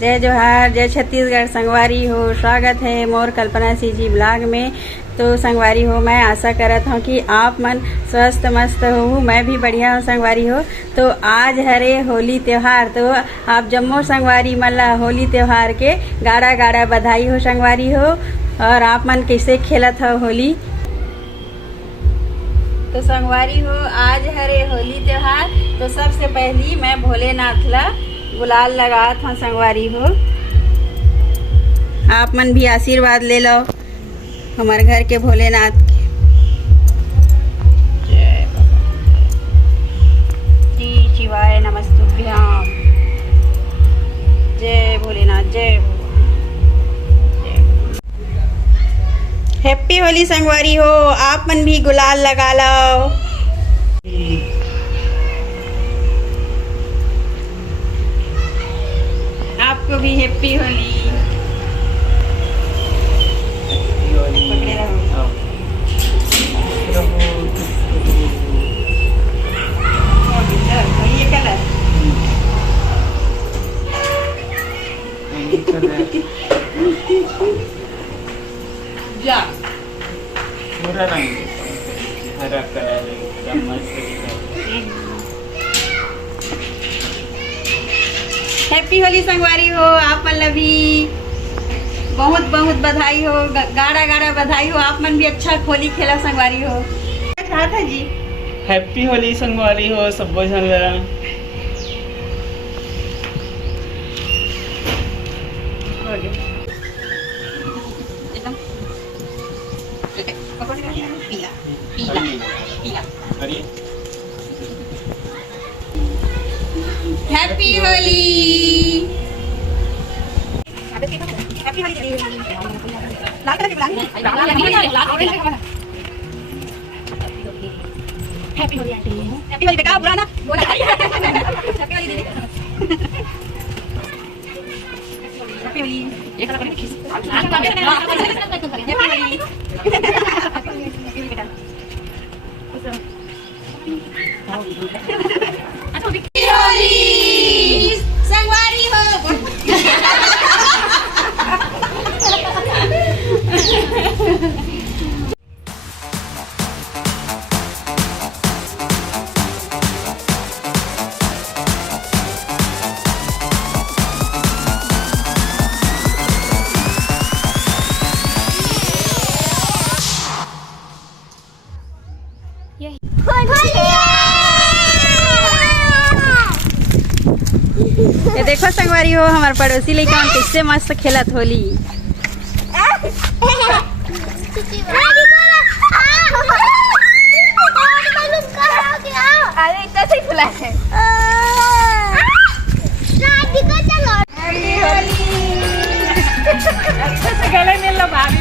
जय जोहार, जय छत्तीसगढ़। संगवारी हो, स्वागत है मोर कल्पना सिंह जी ब्लॉग में। तो संगवारी हो, मैं आशा करत हूँ कि आप मन स्वस्थ मस्त हो। मैं भी बढ़िया हूँ संगवारी हो। तो आज हरे होली त्योहार, तो आप जम्मो संगवारी मन ला होली त्योहार के गाड़ा गाड़ा बधाई हो संगवारी हो। और आप मन कैसे खेलत हो होली। तो संगवारी हो, आज हरे होली त्योहार। तो सबसे पहली मैं भोलेनाथ ला गुलाल लगात हूँ संगवारी हो। आप मन भी आशीर्वाद ले लो हमारे घर के भोलेनाथ के। जय बाबा श्री शिवाय नमस्तुभ्याम। जय भोलेनाथ, जय हैप्पी होली संगवारी हो। आप मन भी गुलाल लगा लो। आपको भी हैप्पी होली। पकड़े रहो। ये कलर जा पूरा रंग हरा कलर एकदम मस्त हैप्पी होली संगवारी हो। आप मन ला भी बहुत बहुत बधाई हो, गाड़ा गाड़ा बधाई हो। आप मन भी अच्छा होली खेला संगवारी हो। क्या था जी? हैप्पी होली संगवारी हो सबो झन ला। हो गया एकदम पीला पीला पीला। अरे हैप्पी होली। हैप्पी होली। लाल कलर की बुलानी happy Holi aunty. Happy Holi बेटा, बुलाना बोला। हैप्पी होली दीदी। हैप्पी होली। ये कलर करेंगे खींच। हैप्पी होली। हैप्पी होली बेटा। हैप्पी होली संगवारी हो। ये देखो संगवारी हो, हमारे पड़ोसी लड़का किससे मस्त खेलत होली। अरे इतना सही खुला है। अच्छे से गले मिल लो भाभी।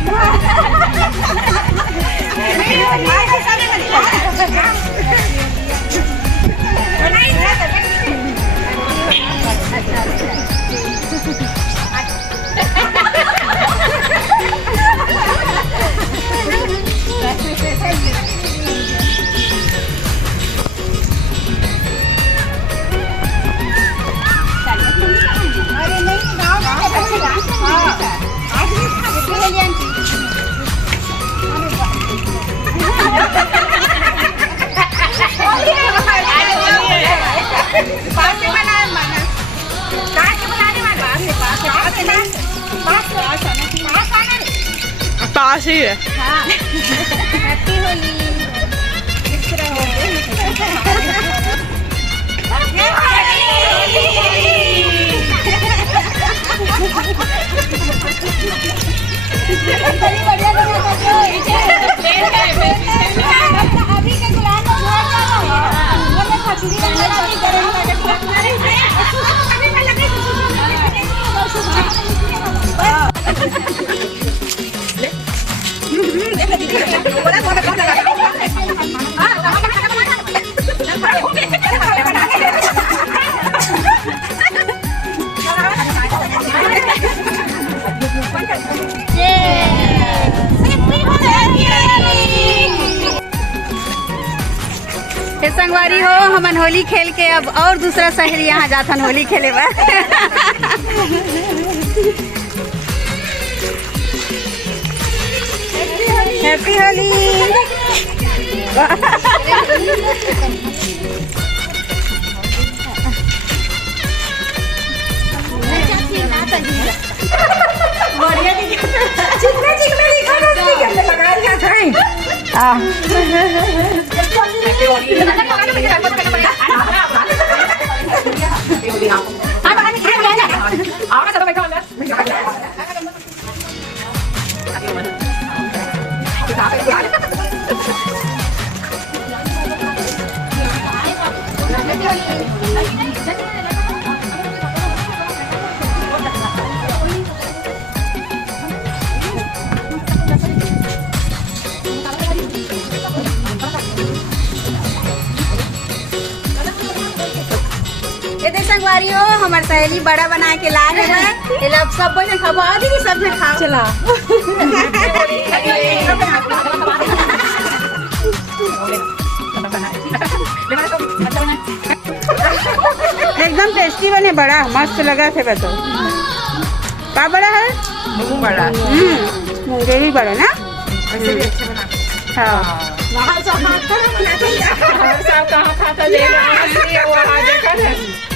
पास ही है। हैप्पी होली। संगवारी हो, हमन होली खेल के अब और दूसरा शहर यहाँ जाथन होली खेले बा। होली। ये देख संगवारी हो, हमार सहेली बड़ा बना के लाए है। ये लोग सब बोले खबा दी, सब जन खाओ। चला एकदम टेस्टी बने, बड़ा मस्त लगा थे। बताओ क्या बड़ा है? बड़ा मुंगेरी बड़ा ना। हाँ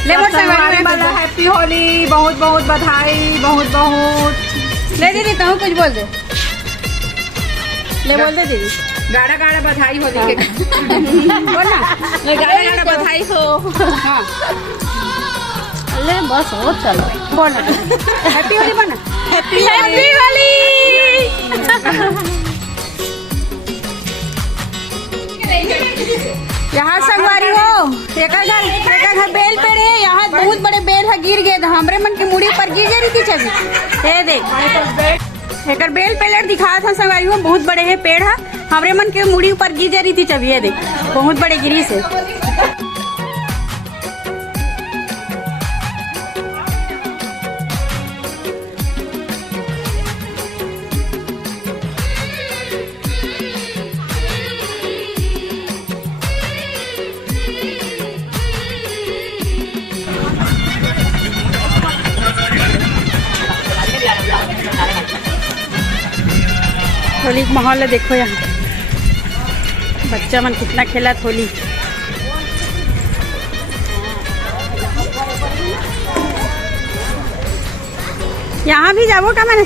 ले मोर संगवारी वाला हैप्पी होली, बहुत बहुत बधाई, बहुत बहुत। ले दीदी कहूँ कुछ बोल दे, ले बोल दे दीदी। गाड़ा गाड़ा बधाई होली के बोल ना, गाड़ा गाड़ा बधाई हो। हाँ ले बस हो, चलो बोल ना। हैप्पी होली बना, हैप्पी होली। यहाँ संगवारी हो, एक घर बेल पेड़ है, यहाँ बहुत बड़े बेल है, गिर गए। हमरे मन की मुड़ी पर गिर गई थी छवि। ये देख एक बेल पेड़ दिखा था संगवारी हो, बहुत बड़े है पेड़ है, हमरे मन के मुड़ी पर गिर जा रही थी छवि। ये देख बहुत बड़े गिरी से। होली का माहौल है, देखो यहाँ बच्चा मन कितना खेला होली। यहाँ भी जाओ का मैंने,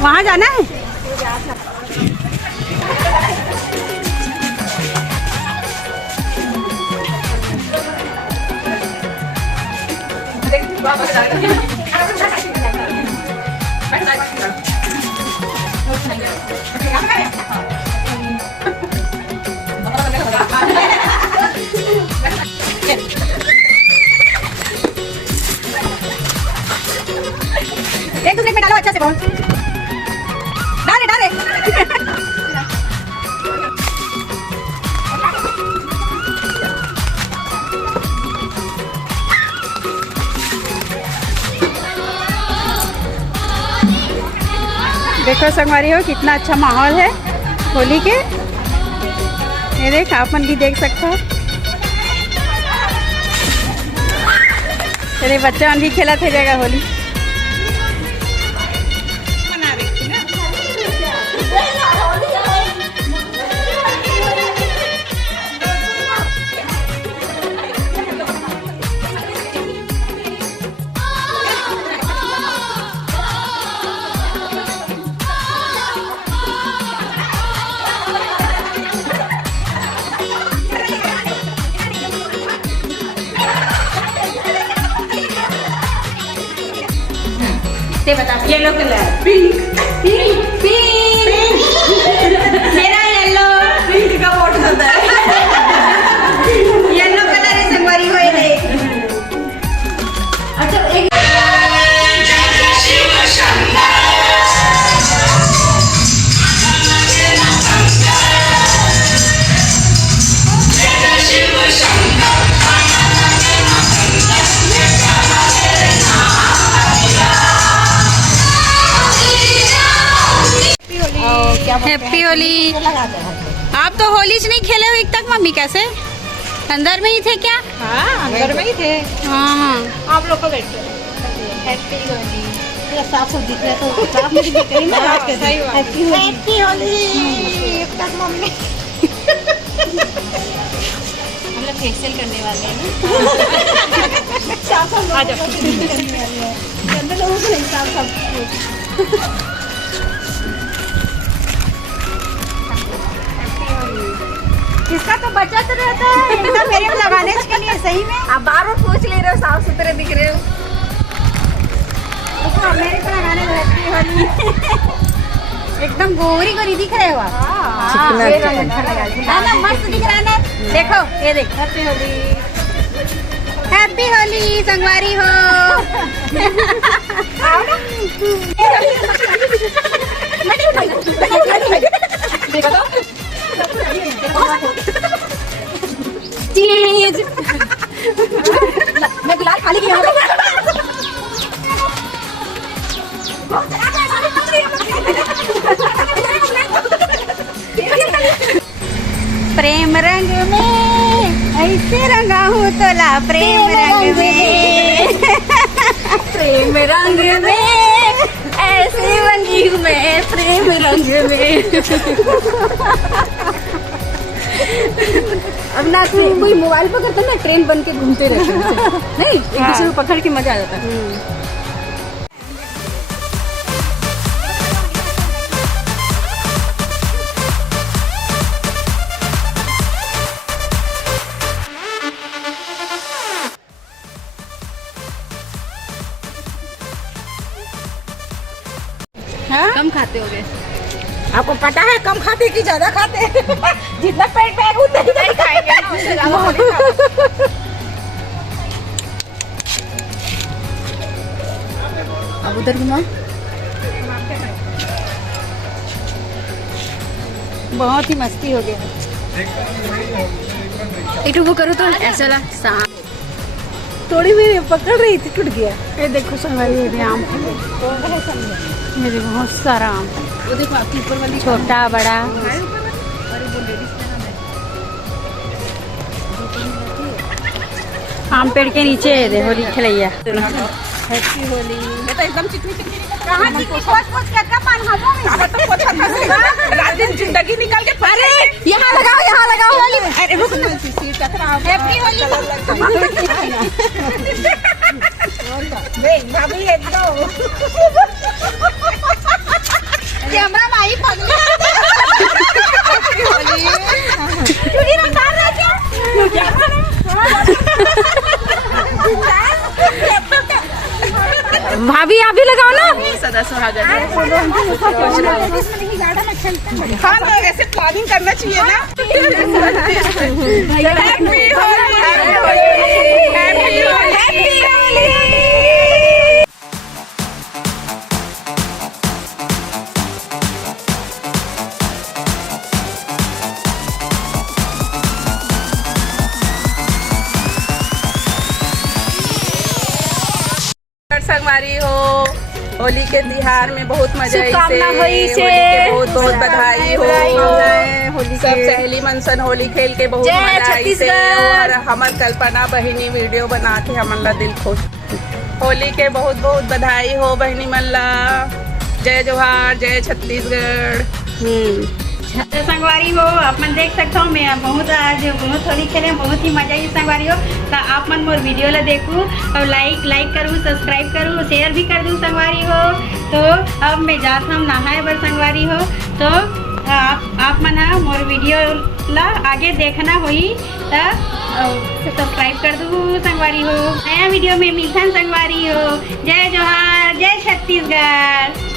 वहाँ जाना है। एक दूसरे में डालो, अच्छा से बोल। डाले डाले। देखो संगवारी हो, कितना अच्छा माहौल है होली के। ये देख, आप मन भी देख सकते हो। तेरे बच्चा मन भी खेला थे जगह Holi. Yellow colour, pink pink pink, मेरा येलो पिंक का वोट होता है। येलो कलर है संगवारी हो। ये अच्छा एक हैप्पी होली। आप तो होली से नहीं खेले हुए तक मम्मी, कैसे अंदर में ही थे क्या? हाँ, अंदर में ही थे। हाँ आप लोग को बैठे हैप्पी होली। साफ सब दिख रहा है तो साफ नहीं दिख रही ना आज के दिन। हैप्पी होली तक मम्मी हम लोग फेशियल करने वाले हैं ना। आ जाओ जनरल लोगों को नहीं साफ सब इसका तो बचत रहता है एकदम मेरे में लगाने के लिए सही में। आप बार बार पूछ ले रहे हो, साफ सुथरे दिख रहे हो। देखो मेरे को लगाने में हैप्पी होली एकदम गोरी गोरी दिख रहे हो आप। हाँ, ये रंग अच्छा लगा है ना, मस्त दिख रहा है ना। देखो ये देख हैप्पी होली। हैप्पी होली संगवारी हो। मैं गुलाल खाली किया प्रेम रंग में ऐसे रंगा हूँ तोला प्रेम रंग में। प्रेम रंग में ऐसे रंगी हूँ मैं प्रेम रंग में। अब ना कोई मोबाइल पकड़ता ना ट्रेन बन के घूमते रहते हैं नहीं, एक दूसरे को पकड़ के मजा आ जाता है। कम खाते हो गए? आपको पता है कम खाते कि ज्यादा खाते? जितना पेट पैक उतना ही नहीं खाएंगे ना, उससे ज्यादा थोड़ी खाएंगे। अब उधर घुमाओ। बहुत ही मस्ती हो गया। एक वो करो तो ऐसा ला सांप थोड़ी भी पकड़ रही थी, टूट गया। ये देखो संगवारी ये आम, ये देखो बहुत सारा आम, वो देखो आपकी ऊपर वाली छोटा बड़ा। आम पेड़ के नीचे है देखो लिख लिया हैप्पी होली। ये तो एकदम चिकनी चिकनी कहां चिकनी खोज के का पान हाथों में अब तो पोछा था रात दिन जिंदगी निकाल के। अरे यहाँ लगाओ वाली। अरे रुक ना सीट टकरा। हैप्पी होली देख भाभी एक दो कैमरा भाई पगली हैप्पी होली चुड़ी रंग कर रहा क्या भाभी आप भी लगाओ ना। सदा सुहागन हाँ तो ऐसे प्लानिंग करना चाहिए ना। हैप्पी होली। संगवारी हो, होली के त्योहार में बहुत मजा आई शुभकामना होली से। होली के बहुत बहुत बधाई हो। होली सब सहेली मनसन होली खेल के बहुत जय मजा आई से। छत्तीसगढ़। और हमार कल्पना बहिनी वीडियो बना के हमारा दिल खुश। होली के बहुत बहुत बधाई हो बहिनी मल्ला। जय जोहार, जय छत्तीसगढ़। संगवारी हो आप मन देख सकते हो मैं बहुत आज बहुत होली खेले बहुत ही मजा आई संगवारी हो। तो आप मन मोर वीडियो ला देखूँ और लाइक करूँ, सब्सक्राइब करूँ, शेयर भी कर दूँ संगवारी हो। तो अब मैं जात हम नहाए बर संगवारी हो। तो आप मन मोर वीडियो ला आगे देखना हुई तो सब्सक्राइब कर दूँ संगवारी हो। नया वीडियो में मिलथन संगवारी हो। जय जोहार, जय छत्तीसगढ़।